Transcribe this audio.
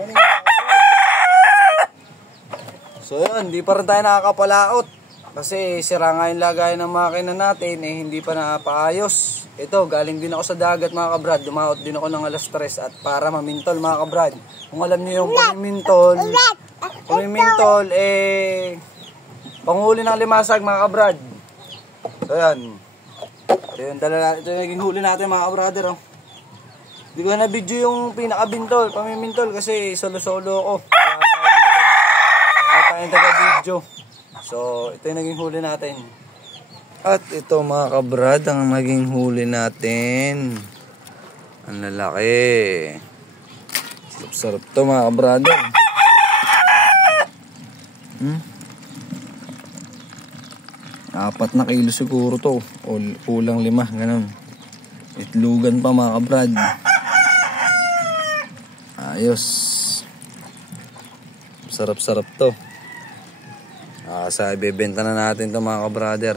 Morning. So yun, hindi pa rin tayo nakakapalaot. Kasi sira nga yung lagay ng makina natin, hindi pa napaayos. Ito, galing din ako sa dagat mga kabrad. Dumaot din ako ng alas 3 at para mamintol mga kabrad. Kung alam niyo yung pamimintol, panghuli ng limasag mga kabrad. So yan. Ito yung naging huli natin mga kabrader. Oh. Hindi ko na video yung pinakabintol, pamimintol kasi solo-solo ako. Wala tayong taga-video. So, ito yung naging huli natin. At ito mga kabrad, ang naging huli natin. Ang lalaki. Sarap-sarap to mga kabrado. Apat na kilo siguro to. O kulang 5, ganun. Itlugan pa mga kabrad. Ayos. Sarap-sarap to. Sa ibebenta na natin to mga kabrader.